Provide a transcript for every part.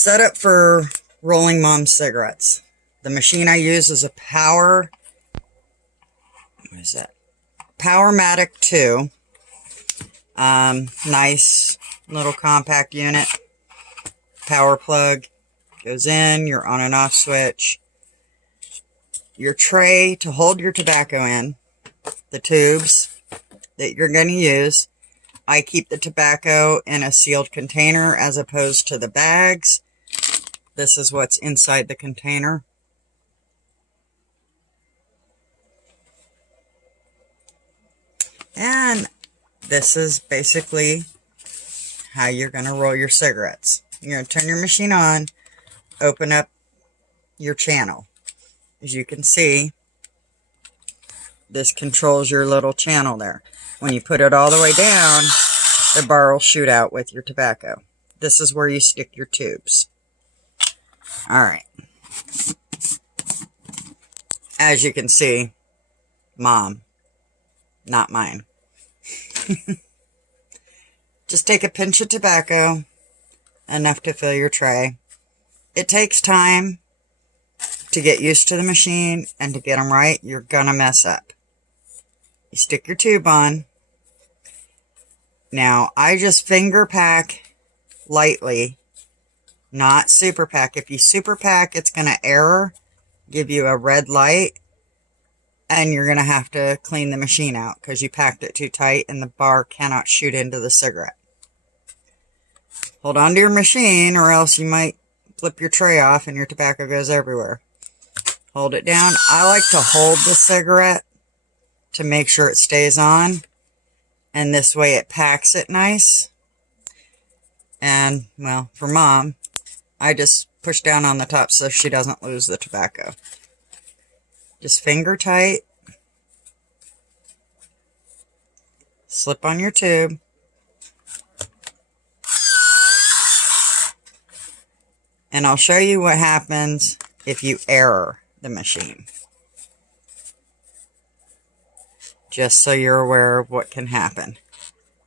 Setup for rolling Mom's cigarettes. The machine I use is a Powermatic 2. Nice little compact unit. Power plug goes in, your on and off switch. Your tray to hold your tobacco in. The tubes that you're going to use. I keep the tobacco in a sealed container as opposed to the bags. This is what's inside the container. And this is basically how you're going to roll your cigarettes. You're going to turn your machine on, open up your channel. As you can see, this controls your little channel there. When you put it all the way down, the bar will shoot out with your tobacco. This is where you stick your tubes. Alright. As you can see, Mom, not mine. Just take a pinch of tobacco, enough to fill your tray. It takes time to get used to the machine and to get them right. You're gonna mess up. You stick your tube on. Now, I just finger pack lightly, not super pack. If you super pack, it's going to error, give you a red light, and you're going to have to clean the machine out because you packed it too tight and the bar cannot shoot into the cigarette. Hold on to your machine or else you might flip your tray off and your tobacco goes everywhere. Hold it down. I like to hold the cigarette to make sure it stays on. And this way it packs it nice. And, well, for Mom, I just push down on the top so she doesn't lose the tobacco. Just finger tight. Slip on your tube. And I'll show you what happens if you error the machine. Just so you're aware of what can happen.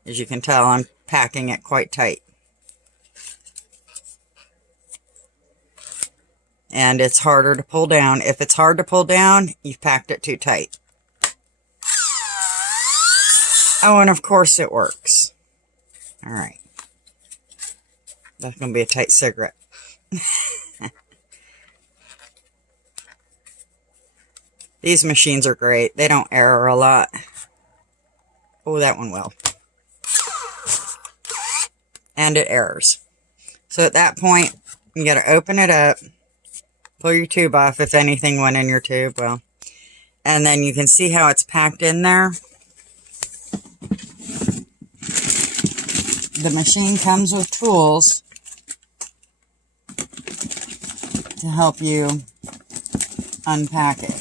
As you can tell, I'm packing it quite tight. And it's harder to pull down. If it's hard to pull down, you've packed it too tight. Oh, and of course it works. Alright. That's going to be a tight cigarette. These machines are great. They don't error a lot. Oh, that one will. And it errors. So at that point, you got to open it up. Pull your tube off if anything went in your tube. Well, and then you can see how it's packed in there. The machine comes with tools to help you unpack it.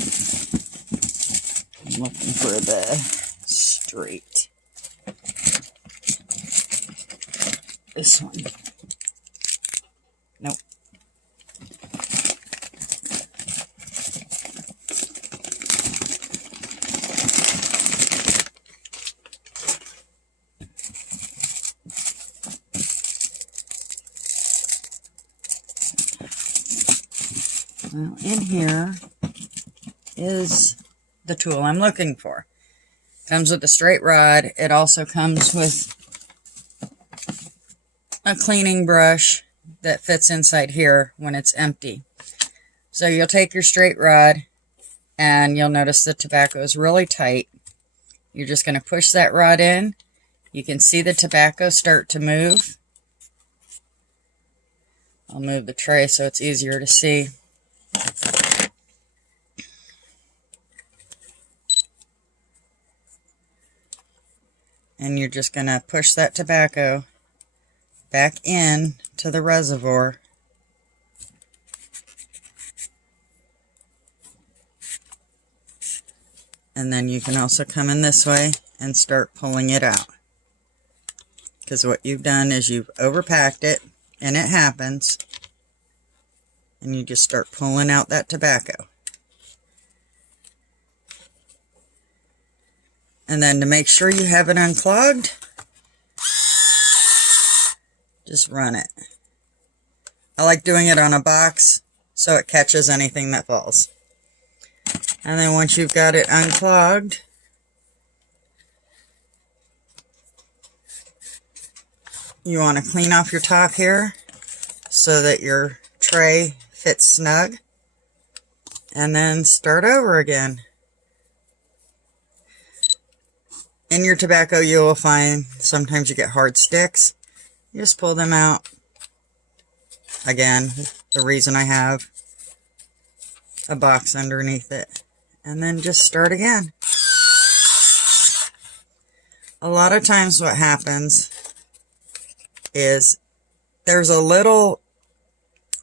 I'm looking for the straight. This one. Nope. Well, in here is the tool I'm looking for. Comes with a straight rod. It also comes with a cleaning brush that fits inside here when it's empty. So you'll take your straight rod and you'll notice the tobacco is really tight. You're just going to push that rod in. You can see the tobacco start to move. I'll move the tray so it's easier to see. And you're just going to push that tobacco back in to the reservoir. And then you can also come in this way and start pulling it out. Because what you've done is you've overpacked it, and it happens. And you just start pulling out that tobacco. And then to make sure you have it unclogged, just run it I like doing it on a box so it catches anything that falls. And then once you've got it unclogged, you want to clean off your top here so that your tray fits snug. And then start over again. In your tobacco, you will find sometimes you get hard sticks. You just pull them out. Again, the reason I have a box underneath it. And then just start again. A lot of times what happens is there's a little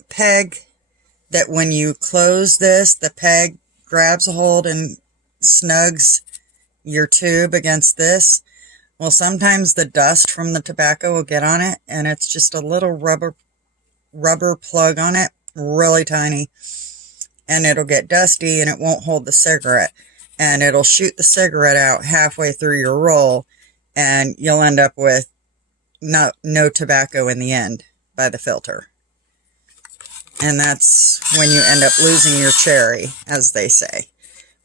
peg that when you close this, the peg grabs a hold and snugs your tube against this. Well, sometimes the dust from the tobacco will get on it, and it's just a little rubber plug on it, really tiny, and it'll get dusty and it won't hold the cigarette, and it'll shoot the cigarette out halfway through your roll, and you'll end up with no tobacco in the end by the filter. And that's when you end up losing your cherry, as they say,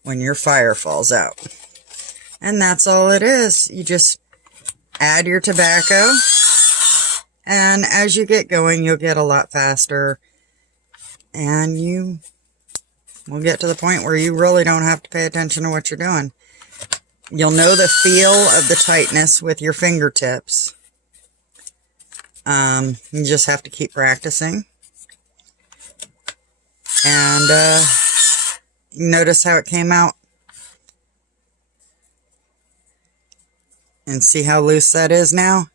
when your fire falls out. And that's all it is. You just add your tobacco, and as you get going, you'll get a lot faster, and you will get to the point where you really don't have to pay attention to what you're doing. You'll know the feel of the tightness with your fingertips. You just have to keep practicing. And notice how it came out. And see how loose that is now?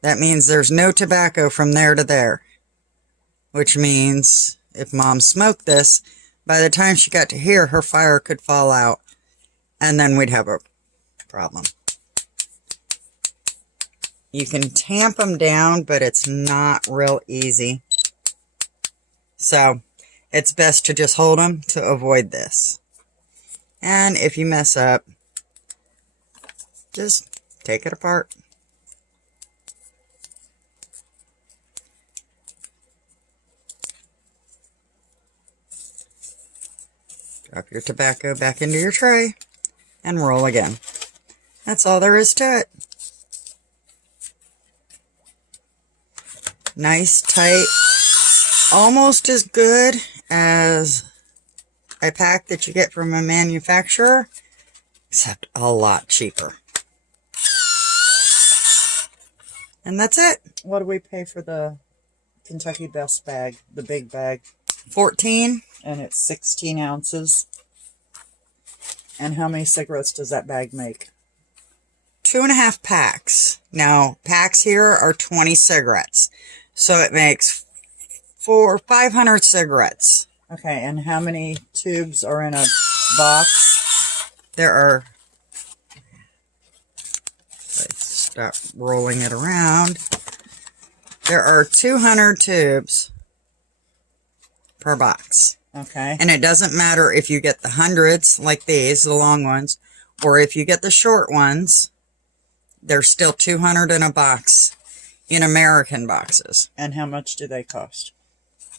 That means there's no tobacco from there to there. Which means if Mom smoked this, by the time she got to here, her fire could fall out. And then we'd have a problem. You can tamp them down, but it's not real easy. So it's best to just hold them to avoid this. And if you mess up, just take it apart. Drop your tobacco back into your tray and roll again. That's all there is to it. Nice, tight, almost as good as a pack that you get from a manufacturer, except a lot cheaper. And that's it. What do we pay for the Kentucky Best bag, the big bag? $14. And it's 16 ounces. And how many cigarettes does that bag make? 2.5 packs. Now, packs here are 20 cigarettes. So it makes 500 cigarettes. Okay, and how many tubes are in a box? There are... Let's stop rolling it around. There are 200 tubes per box. Okay. And it doesn't matter if you get the hundreds, like these, the long ones, or if you get the short ones, there's still 200 in a box in American boxes. And how much do they cost?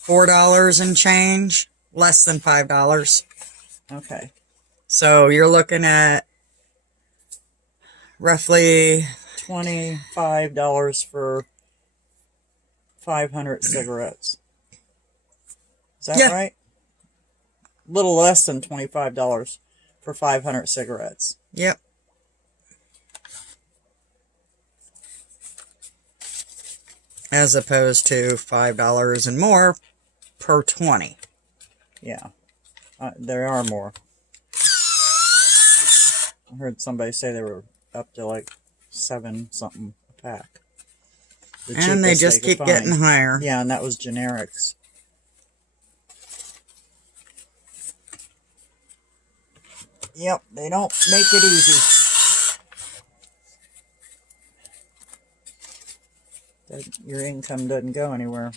$4 and change, less than $5. Okay. So you're looking at roughly $25 for 500 cigarettes. Is that right? A little less than $25 for 500 cigarettes. Yep. As opposed to $5 and more per 20. Yeah. There are more. I heard somebody say they were up to like 7 something a pack. And they just keep getting higher. Yeah, and that was generics. Yep, they don't make it easy. Your income doesn't go anywhere.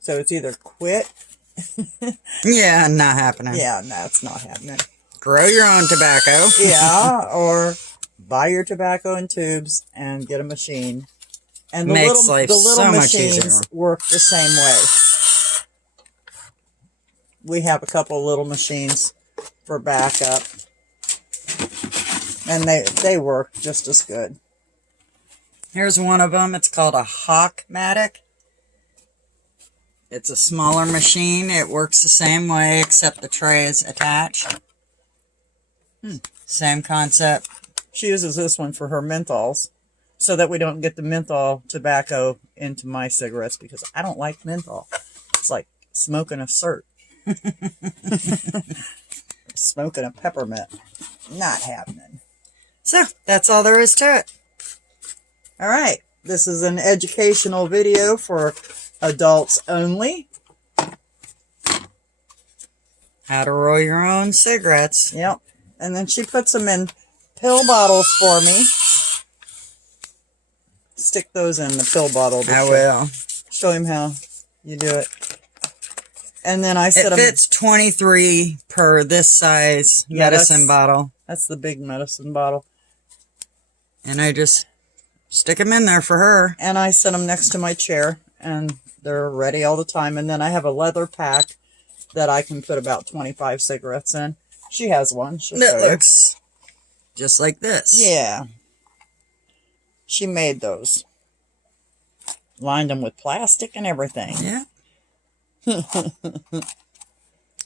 So it's either quit. Yeah, not happening. Yeah, no, it's not happening. Grow your own tobacco. Yeah, or buy your tobacco in tubes and get a machine. And the Makes little, life the little so much machines easier. work the same way. We have a couple little machines for backup. And they work just as good. Here's one of them. It's called a Hawkmatic. It's a smaller machine. It works the same way, except the tray is attached. Same concept. She uses this one for her menthols, so that we don't get the menthol tobacco into my cigarettes, because I don't like menthol. It's like smoking a cert. Smoking a peppermint. Not happening. So, that's all there is to it. All right. This is an educational video for adults only. How to roll your own cigarettes. Yep. And then she puts them in pill bottles for me. Stick those in the pill bottle. I will. Show him how you do it. And then I set It fits 23 per this size medicine bottle. That's the big medicine bottle. And I just stick them in there for her. And I set them next to my chair, and they're ready all the time. And then I have a leather pack that I can put about 25 cigarettes in. She has one. That looks just like this. Yeah. She made those. Lined them with plastic and everything. Yeah.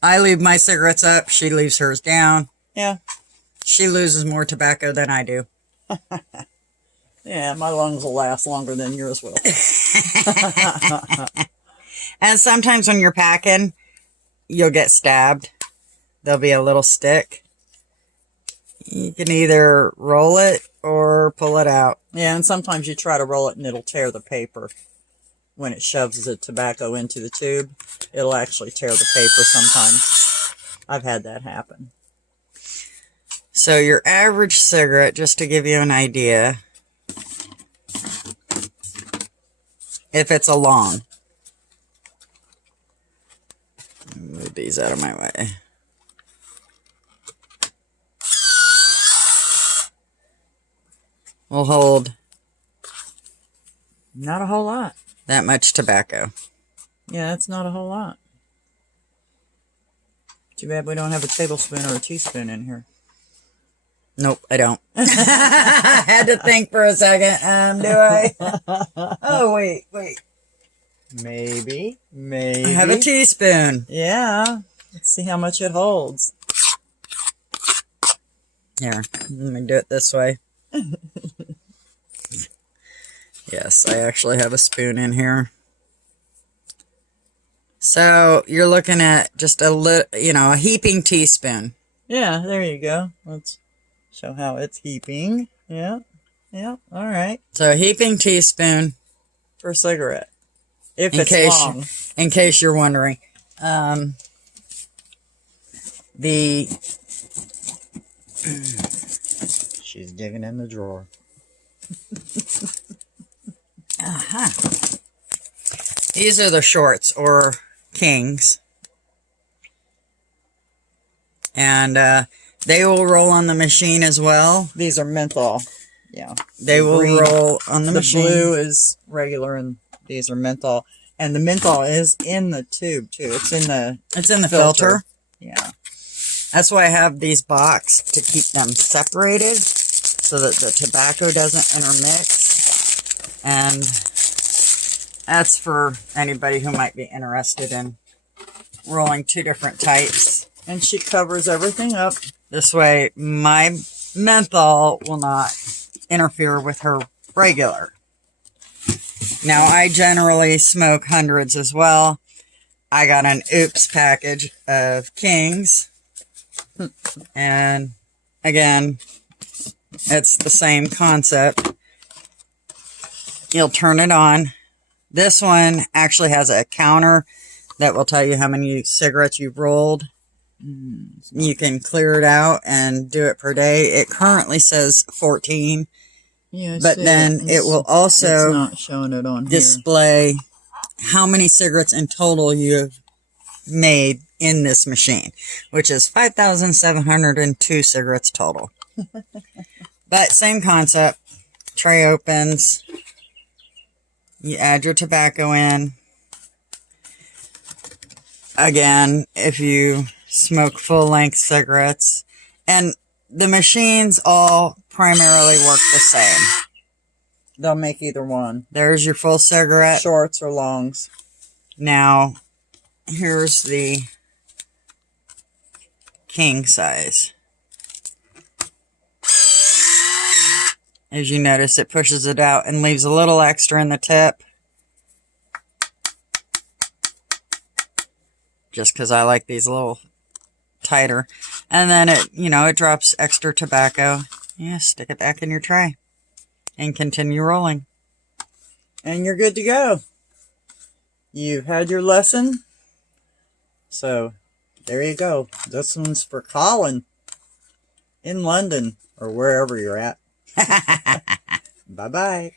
I leave my cigarettes up. She leaves hers down. Yeah. She loses more tobacco than I do. Yeah, my lungs will last longer than yours will. And sometimes when you're packing, you'll get stabbed. There'll be a little stick. You can either roll it or pull it out. Yeah, and sometimes you try to roll it and it'll tear the paper. When it shoves the tobacco into the tube, it'll actually tear the paper sometimes. I've had that happen. So your average cigarette, just to give you an idea, if it's a long, move these out of my way. Will hold Not a whole lot. that much tobacco. Yeah, that's not a whole lot. Too bad we don't have a tablespoon or a teaspoon in here. Nope, I don't. I had to think for a second. Do I? Oh, wait. Maybe. I have a teaspoon. Yeah. Let's see how much it holds. Here, let me do it this way. Yes, I actually have a spoon in here. So you're looking at just a little, a heaping teaspoon. Yeah, there you go. Let's show how it's heaping. Yeah. All right. So a heaping teaspoon. For a cigarette. If it's long. In case you're wondering. She's digging in the drawer. These are the shorts, or kings. And they will roll on the machine as well. These are menthol. Yeah. They will roll on the machine. The blue is regular, and these are menthol. And the menthol is in the tube, too. It's in the filter. Yeah. That's why I have these boxed, to keep them separated so that the tobacco doesn't intermix. And that's for anybody who might be interested in rolling two different types. And she covers everything up. This way, my menthol will not interfere with her regular. Now, I generally smoke hundreds as well. I got an oops package of Kings. And again, it's the same concept. You'll turn it on. This one actually has a counter that will tell you how many cigarettes you've rolled. You can clear it out and do it per day. It currently says 14. Yeah, but then it will also it's not showing it on display how many cigarettes in total you've made in this machine, which is 5,702 cigarettes total. But same concept. Tray opens. You add your tobacco in. Again, if you smoke full-length cigarettes. And the machines all primarily work the same. They'll make either one. There's your full cigarette. Shorts or longs. Now, here's the king size. As you notice, it pushes it out and leaves a little extra in the tip. Just because I like these a little tighter. And then it drops extra tobacco. Yeah, stick it back in your tray. And continue rolling. And you're good to go. You've had your lesson. So, there you go. This one's for Colin in London or wherever you're at. Bye-bye.